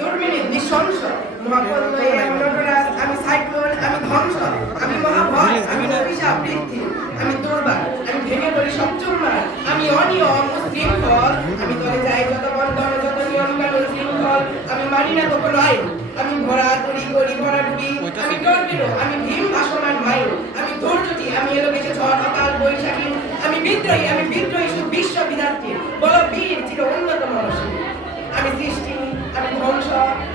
দুর্মিনী নিঃশংস মহাপদ্মে আমি নটরাজ, আমি সাইক্লোন, আমি ধ্বংস, আমি মহাভয়, আমি অভিশাপ বৃদ্ধি, আমি দুর্বার, আমি ভেঙে পড়ি সব চুরমার, আমি অনিয়ম ও শৃঙ্খল, আমি দলে যাই যত বন্ধন যত নিয়ম কানুন শৃঙ্খল, আমি মানি না তো কোনো আইন, আমি ভরা তরি করি ভরা ডুবি, আমি টর্নেডো, আমি ভীম ভাসমান মাইল, আমি ধৈর্যটি, আমি এলো বেশে ঝড় অকাল বৈশাখী, আমি বিদ্রোহী শুধু বিশ্ববিধাত্রী, বল বীর চির উন্নত মনস্বী, আমি সৃষ্টি, আমি ধ্বংস,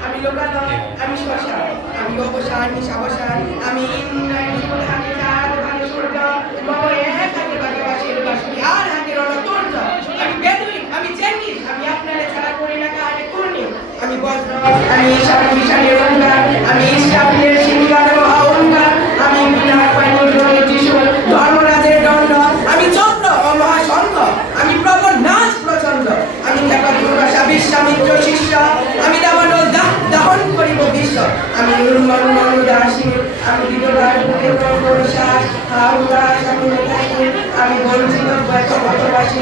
আমি লোকালয়, আমি শ্মশান, আমি অবসান নিশাবসান, আমি ইন্দ্রাণী হাতে চাঁদ ভাগে সূর্য, মম এক হাতে বাগাবাসীর বাসুরি আর হাতে রণতর্জ, আমি বেদুইন, আমি চেঙ্গিস, আমি আপনারে ছাড়া করি না কাহারে কর্ণী, আমি বজ্র, আমি ঈশান বিশানের অঙ্গার, আমি ইস্কাপিলের সিংহার মহাঅঙ্গার, আমি বিনার পাইনের ত্রিশূল, ধর্মরাজের দণ্ড, আমি চক্র ও মহাশঙ্খ, আমি প্রবল নাচ প্রচণ্ড, আমি খ্যাপা দুর্বাসা বিশ্বামিত্র শিষ্য, আমি দাবানল দাহন করিব বিশ্ব, আমি উন্মন উদাসী, আমি বিধবার বুকে শ্বাস উদাস, আমি মেধাহী, আমি বঞ্চিত বসবাসী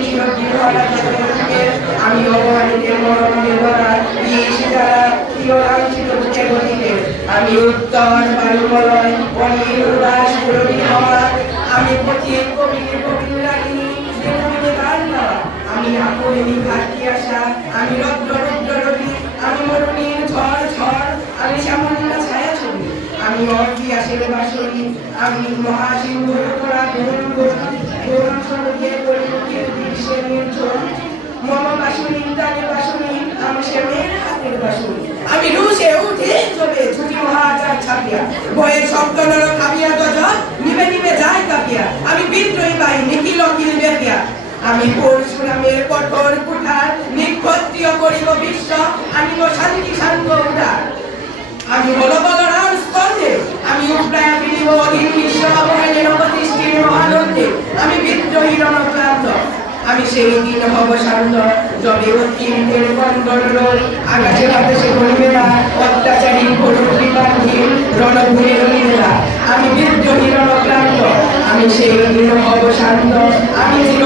আমি অবমানিতের মরণ দেবতা সীতারা লাঞ্ছিত বুকে গতিতে, আমি উত্তর বায়ুমলয় অনিল উদাস পুরবী হওয়া, আমি পথিক কবির কবির রাগিনী আমি আপনি ভাটি আসা, আমি রৌদ্র রবি, আমি মরুণীর ঝড় ঝড়, আমি শ্যামলীলা ছায়া ছবি, আমি অর্থী আসের বাসরি, আমি মহাসিংহ তোরা গরুণ সঙ্গে পরিমুখের দৃশ্যের নির্ঝর, মম বাসুরি তালে বাসুরি, আমি শ্যামের হাতের বাসুরি, আমি রুশে উঠে চলে ছুটি মহাচার ছাপিয়া, ভয়ে শব্দ নর খাবিয়া গজ নিবে নিবে যায় কাপিয়া, আমি বিদ্রোহী বাহিনী কিল কিল বেপিয়া, আমি পরশুরামের কঠোর কুঠার নিক্ষত্রিয় করিব বিশ্ব, আমি শান্তি শান্ত উদার, আমি বল বলরাম স্কন্ধে, আমি উপ্রায়া বিলিব অধীন বিশ্ব অবহেলের অবতিষ্ঠির মহানন্দে, আমি বিদ্রোহী রণক্লান্ত, আমি সেই দিন হব শান্ত যবে অত্যন্তের কন্দল আকাশে বাতাসে বলবে না অত্যাচারী করুণ বিপান্ধীন রণভূমির লীলা, আমি বিদ্রোহী রণক্লান্ত, আমি সেই দিন হব শান্ত, আমি চির